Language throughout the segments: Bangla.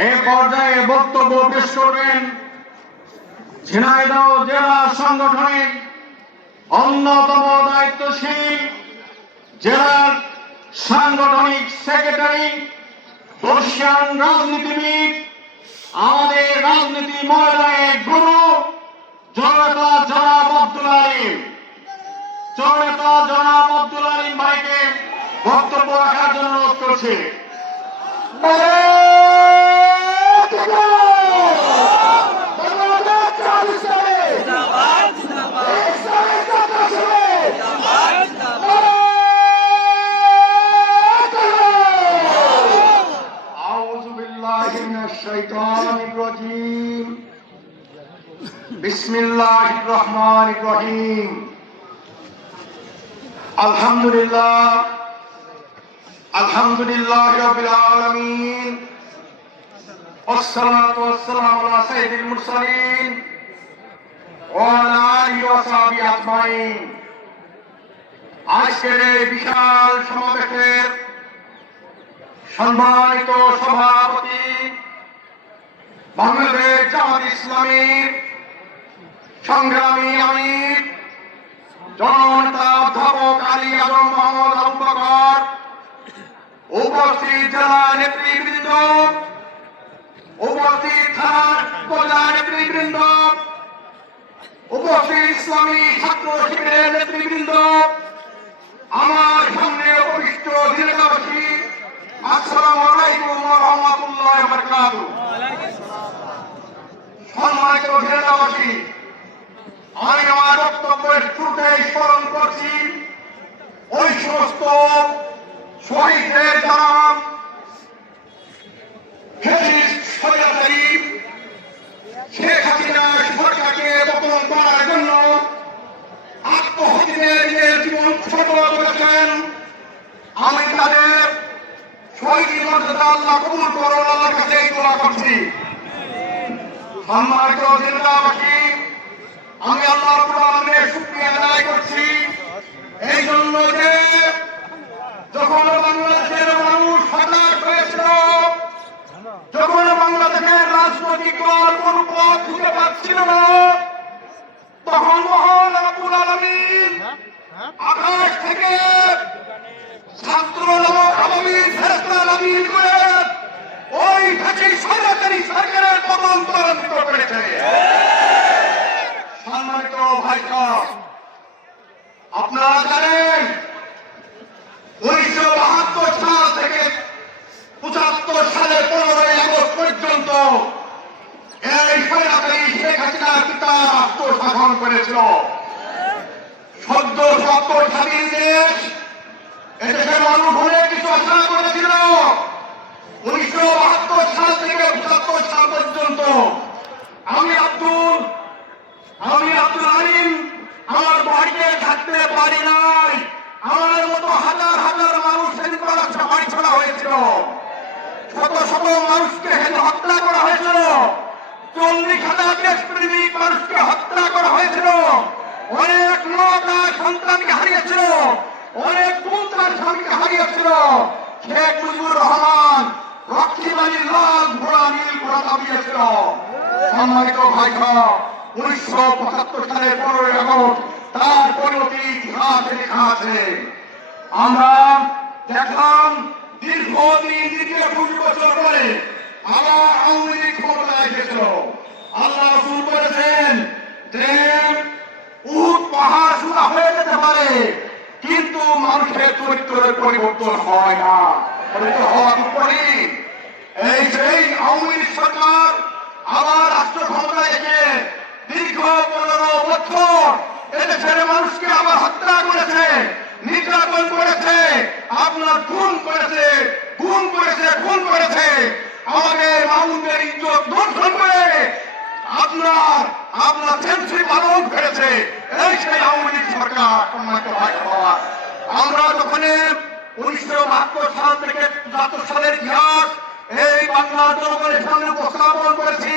এই পর্যায়ে বক্তব্য পেশ করবেন ঝিনাইদহ জেলা সংগঠনের অন্যতম দায়িত্বশীল জেলার সাংগঠনিক সেক্রেটারি, বর্ষিয়ান রাজনীতিবিদ, আমাদের রাজনীতি ময়দানের গুরু জননেতা জনাব আব্দুল আলিম। জননেতা জনাব আব্দুল আলিম ভাইকে বক্তব্য রাখার জন্য অনুরোধ করছি। বিসমিল্লাহির রহমানির রহিম। আলহামদুলিল্লাহি রাব্বিল আলামিন। والصلاة والسلام على سيد المرسلين وعلى آله وصحبه أجمعين। আজকের এই বিশাল সমাবেশের সম্মানিত সভাপতি, বাংলাদেশ জামাত ইসলামীর সংগ্রামী আমির জননেতা অধ্যাপক আলী আজম মোহাম্মদ আবু বকর, উপস্থিত জেলা নেতৃবৃন্দ, উপস্থিত থানার উপজেলা নেতৃবৃন্দ, উপস্থিত ইসলামী ছাত্র শিবিরের নেতৃবৃন্দ, আমার সামনে উপবিষ্ট জেলাবাসী, আসসালামু আলাইকুম ওয়া রাহমাতুল্লাহি ওয়া বারাকাতুহু। সম্মানিত জেলাবাসী, আমি আমার বক্তব্যের শুরুতে স্মরণ করছি ওই সমস্ত শহীদদের নাম, শেখ হাসিনা সরকারকে পতন করার জন্য আত্মহত্যের জীবন সফল করেছেন। আমি তাদের শহীদ মর্যাদা আল্লাহ কবুল করুন, আল্লাহর কাছে দোয়া করছি। সম্মানিত জেলাবাসী, আমি আল্লাহ রাব্বুল আলামিনের শুকরিয়া আদায় করছি এই জন্য যে যখন বাংলাদেশের মানুষ হতাশ হয়েছিল, যখন বাংলাদেশের রাজনৈতিক দল কোন পথ খুঁজে পাচ্ছিল না, তখন মহান রাব্বুল আলামিন আকাশ থেকে ছাত্র নামক আওয়ামী ফেরেশতা নামিয়ে করে ওই ফ্যাসিস্ট সরকারি সরকারের পতন ত্বরান্বিত করেছে। সম্মানিত ভাইরা, আপনারা জানেন 1972 সাল থেকে 75 সালের 15 আগস্ট পর্যন্ত এই সরকারি শেখ হাসিনার পিতা রাষ্ট্র শাসন করেছিল। সদ্য স্বাধীন দেশ, এদেশের মানুষ অনেক কিছু আশা করেছিল। 1972 সাল থেকে 75 সাল পর্যন্ত আমি আব্দুল আলিম আমার বাড়িতে থাকতে পারি নাই। আমার মতো হাজার হাজার মানুষ বাড়ি ছাড়া হয়েছিল, শত শত মানুষকে হত্যা করা হয়েছিল, 40,000 দেশপ্রেমিক মানুষকে হত্যা করা হয়েছিল, অনেক মাতা সন্তানকে হারিয়েছিল, অনেক পুত্র স্বামীকে হারিয়েছিল। শেখ মুজিবুর রহমান রক্ষীবাণীর লাল ঘোড়া নীল ঘোড়া দাবিয়েছিল। সম্মানিত ভাইরা, 1975 সালের 15 আগস্ট তার পরিণতি ইতিহাসে লেখা আছে। আমরা দেখলাম দীর্ঘদিন 20 বছর পরে আবার আওয়ামী লীগ ক্ষমতায় এসেছিল। আল্লাহ রাসূল বলেছেন যে উহুদ পাহাড় সোজা হয়ে যেতে পারে, কিন্তু মানুষের চরিত্রের পরিবর্তন হয় না, পরিবর্তন হওয়া খুব কঠিন। এই সেই আওয়ামী লীগ সরকার আবার রাষ্ট্র ক্ষমতায় এসে দীর্ঘ 15 বছর এদেশের মানুষকে আবার হত্যা করেছে, নির্যাতন করেছে, আপনার খুন করেছে, আমাদের মামুনদের ইজ্জত দর্শন করে আপনার সেন্সরি পালন করেছে। এই সেই আওয়ামী লীগ সরকার। সম্মানিত ভাই বাবা, আমরা যখন 1972 সাল থেকে 75 সালের ইতিহাস এই বাংলার জনগণের সামনে উপস্থাপন করেছি,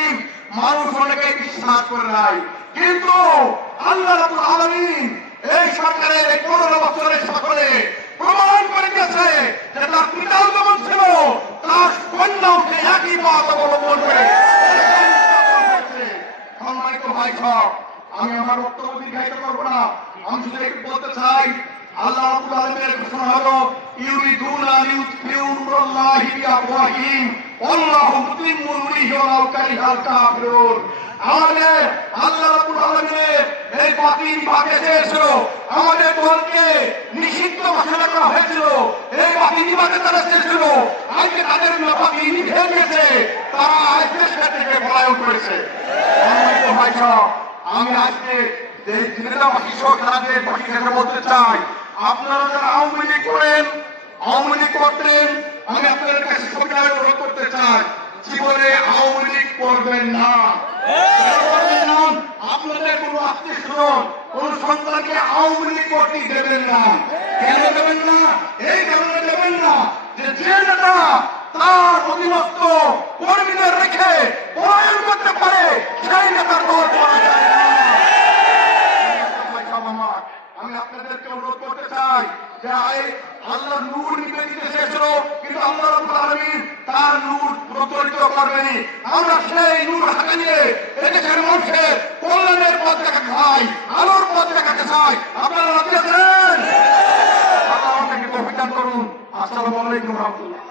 মানুষ অনেকে বিশ্বাস করে নাই, কিন্তু আল্লাহ রাব্বুল আলামিন এই সরকারের 15 বছরের সকলে প্রমাণ করে দিয়েছে যে তার পিতাও যেমন ছিল তার কন্যাও সেই একই পথ অবলম্বন করে। সম্মানিত ভাই সব, আমি আমার বক্তব্য দীর্ঘায়িত করবো না। আমি শুধু একটু বলতে চাই, আল্লাহ রাব্বুল আলামিনের ঘোষণা হলো ইউরিদুনা লিউতফিউ নূরাল্লাহি বিআফওয়াহিহিম ওয়াল্লাহু মুতিম্মু নূরিহি ওয়ালাউ কারিহাল কাফিরুন। আমাদের আল্লাহ রাব্বুল আলামিনের এই বাতি নিভাতে চেয়েছিল, আমাদের দলকে নিষিদ্ধ ঘোষণা করা হয়েছিল, এই বাতি নিভাতে তারা চেয়েছিল। আজকে তাদের বাতি নিভে গেছে, তারা আজকে সেটা থেকে পলায়ন করেছে। সম্মানিত ভাই সব, আমি আজকে জেলাবাসী সহ খেলাদের বাসী থেকে বলতে চাই, আপনারা যারা আওয়ামী লীগ করেন, আওয়ামী লীগ করতেন, আমি আপনাদের কাছে সবাই অনুরোধ করতে চাই, জীবনে আওয়ামী লীগ করবেন না। আপনাদের কোন আত্মীয় স্বজন কোন সন্তানকে আওয়ামী লীগ করতে দেবেন না। কেন দেবেন না? এই কারণে দেবেন না যে নেতা তার অধীনস্থ কর্মীদের রেখে পলায়ন করতে পারে, সেই নেতার দল করা যায় না। আমি আপনাদেরকে অনুরোধ করতে চাই যে আল্লাহ নূর নিতে দিতে চেয়েছিল, কিন্তু আল্লাহ রাব্বুল আলামিন তার নূর প্রজ্বলিত করবেনি। আমরা সেই নূর হাতে নিয়ে এদেশের মানুষের কল্যাণের পথ দেখাতে চাই, আলোর পথ দেখাতে চাই। আপনারা রাজি আছেন? আল্লাহ আমাকে তৌফিক দান করুন। আসসালামু আলাইকুম ওয়া রাহমাতুল্লাহ।